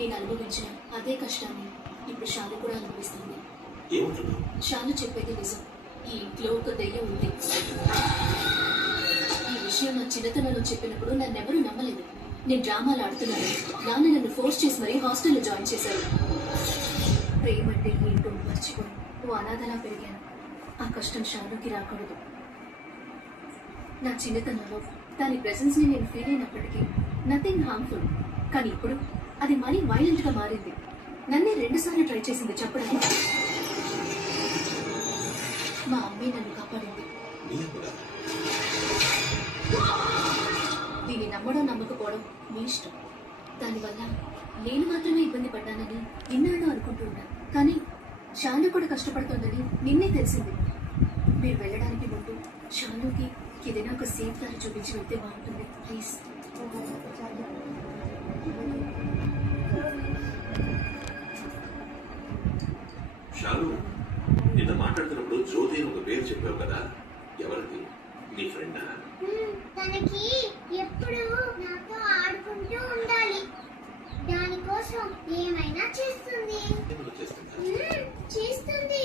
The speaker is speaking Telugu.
నేను అనుభవించిన అదే కష్టాన్ని ఇప్పుడు షాను కూడా అనుభవిస్తుంది. ఏమంటున్నావు? షాను చెప్పేది నిజం. ఈ ఇంట్లో ఒక దెయ్యం ఉంది. ఈ విషయం నా చిన్నతనంలో చెప్పినప్పుడు నన్నెవరూ నమ్మలేదు. నేను డ్రామాలు ఆడుతున్నాను. నాన్న నన్ను ఫోర్స్ చేసి మరీ హాస్టల్లో జాయిన్ చేశారు. ప్రేమ అంటే ఏంటో మర్చిపోయి ఓ అనాథలా పెరిగాను. ఆ కష్టం షానుకి రాకూడదు. నా చిన్నతనంలో దాని ప్రెసెన్స్ ని నేను ఫీల్ అయినప్పటికీ నథింగ్ హార్మ్ఫుల్. కానీ ఇప్పుడు అది మరీ వైలెంట్ గా మారింది. నన్నే 2 సార్లు ట్రై చేసింది చెప్పడానికి. మా అమ్మే నన్ను కాపాడింది. దీన్ని నమ్మడం నమ్మకపోవడం మీ ఇష్టం. దానివల్ల నేను మాత్రమే ఇబ్బంది పడ్డానని ఇన్నాళ్ళు అనుకుంటున్నా. కానీ షాను కూడా కష్టపడుతోందని నిన్నే తెలిసింది. మీరు వెళ్ళడానికి ముందు షానుకి ఏదైనా ఒక సేఫ్ దారి చూపించి వెళ్తే బాగుంటుంది ప్లీజ్. షాను, నిన్న మాట్లాడుతున్నప్పుడు జ్యోతి అని ఒక పేరు చెప్పావు కదా, ఎవరిది? నీ ఫ్రెండా? తనకి ఎప్పుడు నాతో ఆడుకుంటూ ఉండాలి. దానికోసం ఏమైనా చేస్తుంది. చేస్తుందా? చేస్తుంది.